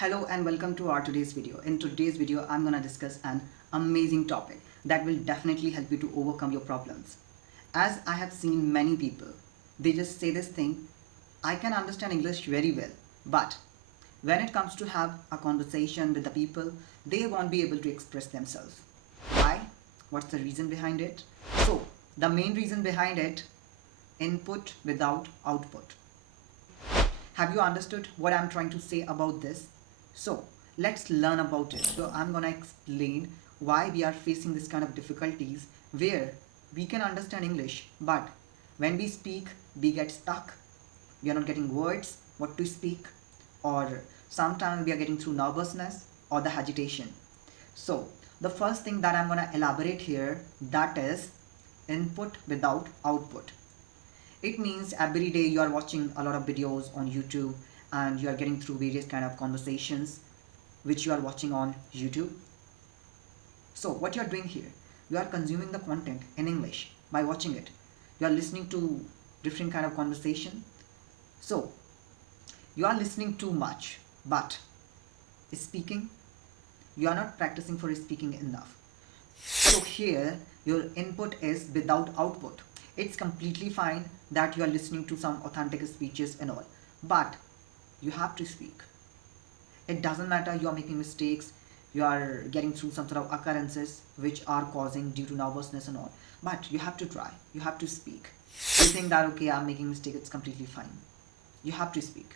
Hello and welcome to our today's video. In today's video, I'm gonna discuss an amazing topic that will definitely help you to overcome your problems. As I have seen many people, they just say this thing, I can understand English very well, but when it comes to have a conversation with the people, they won't be able to express themselves. Why? What's the reason behind it? So, the main reason behind it, input without output. Have you understood what I'm trying to say about this? So let's learn about it. So I'm gonna explain why we are facing this kind of difficulties where we can understand English, but when we speak, we get stuck. We are not getting words, what to speak, or sometimes we are getting through nervousness or the agitation. So the first thing that I'm gonna elaborate here, that is input without output. It means every day you are watching a lot of videos on YouTube and you are getting through various kind of conversations which you are watching on YouTube. So what you are doing here, you are consuming the content in English by watching it. You are listening to different kind of conversation. So you are listening too much, but speaking, you are not practicing for speaking enough. So here your input is without output. It's completely fine that you are listening to some authentic speeches and all, but you have to speak. It doesn't matter you are making mistakes, you are getting through some sort of occurrences which are causing due to nervousness and all, but you have to try, you have to speak. You think that okay, I'm making mistake, it's completely fine. You have to speak.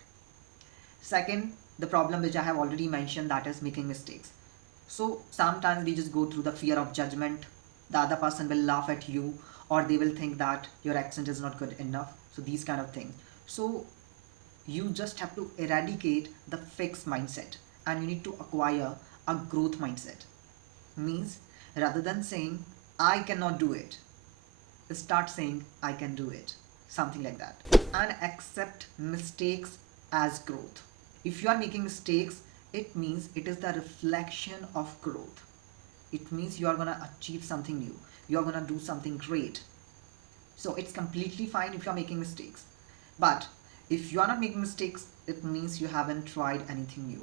Second, the problem which I have already mentioned, that is making mistakes. So sometimes we just go through the fear of judgment. The other person will laugh at you, or they will think that your accent is not good enough. So these kind of things. So you just have to eradicate the fixed mindset and you need to acquire a growth mindset. Means rather than saying I cannot do it, start saying I can do it. Something like that. And accept mistakes as growth. If you are making mistakes, it means it is the reflection of growth. It means you are gonna achieve something new. You are gonna do something great. So it's completely fine if you are making mistakes. But if you are not making mistakes, it means you haven't tried anything new.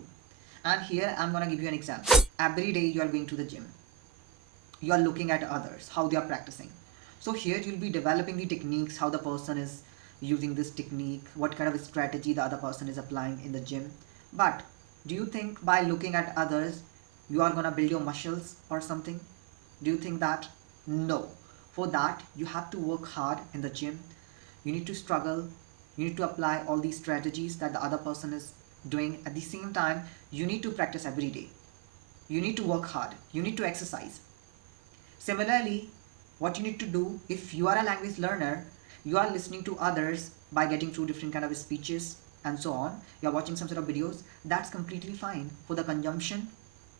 And here I'm gonna give you an example. Every day you are going to the gym. You are looking at others, how they are practicing. So here you'll be developing the techniques, how the person is using this technique, what kind of strategy the other person is applying in the gym. But do you think by looking at others you are gonna build your muscles or something? Do you think that? No. For that you have to work hard in the gym. You need to struggle. You need to apply all these strategies that the other person is doing. At the same time, you need to practice every day. You need to work hard. You need to exercise. Similarly, what you need to do, if you are a language learner, you are listening to others by getting through different kind of speeches and so on. You are watching some sort of videos. That's completely fine for the consumption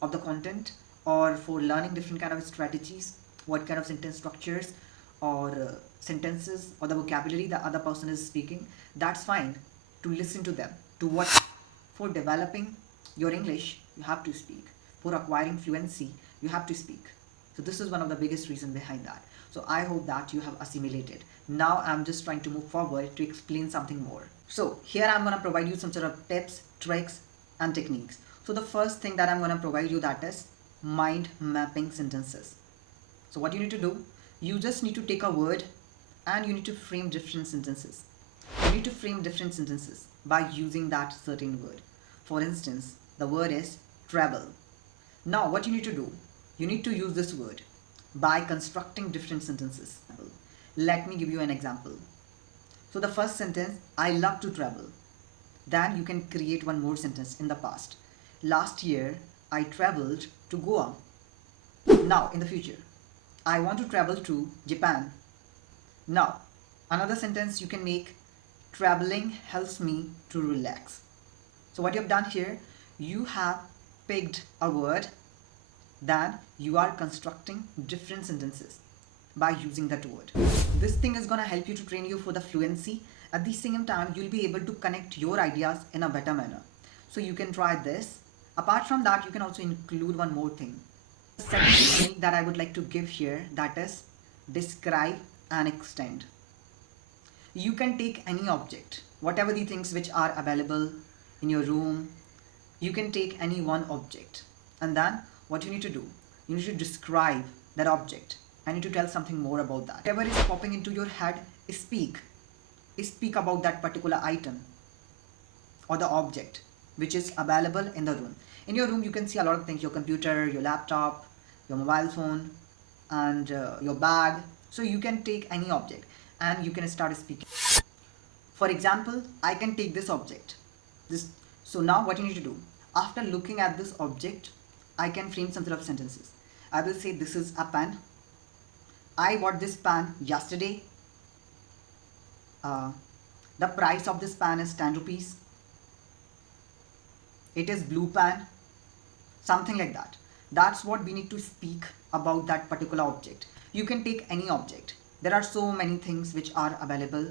of the content or for learning different kind of strategies, what kind of sentence structures or sentences or the vocabulary the other person is speaking. That's fine to listen to them. To what? For developing your English, you have to speak. For acquiring fluency, you have to speak. So this is one of the biggest reasons behind that. So I hope that you have assimilated. Now I'm just trying to move forward to explain something more. So here I'm going to provide you some sort of tips, tricks and techniques. So the first thing that I'm going to provide you, that is mind mapping sentences. So what you need to do, you just need to take a word and you need to frame different sentences. You need to frame different sentences by using that certain word. For instance, the word is travel. Now what you need to do, you need to use this word by constructing different sentences. Let me give you an example. So the first sentence, I love to travel. Then you can create one more sentence in the past. Last year, I traveled to Goa. Now, in the future, I want to travel to Japan. Now, another sentence you can make, traveling helps me to relax. So what you have done here, you have picked a word, then you are constructing different sentences by using that word. This thing is gonna help you to train you for the fluency. At the same time, you'll be able to connect your ideas in a better manner. So you can try this. Apart from that, you can also include one more thing. The second technique that I would like to give here, that is describe and extend. You can take any object, whatever the things which are available in your room, You can take any one object, and then what you need to do, you need to describe that object. I need to tell something more about that. Whatever is popping into your head, speak. Speak about that particular item or the object which is available in the room. In your room, you can see a lot of things: your computer, your laptop, your mobile phone, and your bag. So you can take any object and you can start speaking. For example, I can take this object. So now what you need to do, after looking at this object, I can frame some sort of sentences. I will say, this is a pen. I bought this pen yesterday. The price of this pen is 10 rupees. It is blue pen. Something like that. That's what we need to speak about that particular object. You can take any object. There are so many things which are available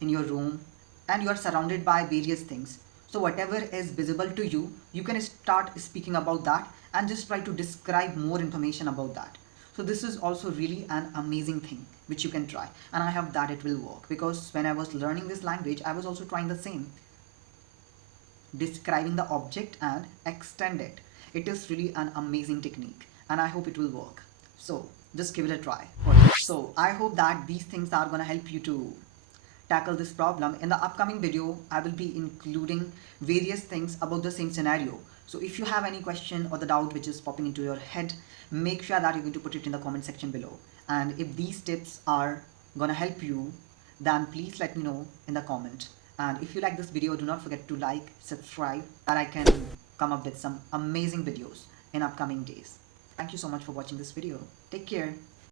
in your room, and you are surrounded by various things. So whatever is visible to you, you can start speaking about that and just try to describe more information about that. So this is also really an amazing thing which you can try, and I hope that it will work, because when I was learning this language, I was also trying the same, describing the object and extend it. It is really an amazing technique, and I hope it will work. So just give it a try. So I hope that these things are gonna help you to tackle this problem. In the upcoming video, I will be including various things about the same scenario. So if you have any question or the doubt which is popping into your head, make sure that you're going to put it in the comment section below. And if these tips are gonna help you, then please let me know in the comment. And if you like this video, do not forget to like, subscribe, that I can come up with some amazing videos in upcoming days. Thank you so much for watching this video. Take care.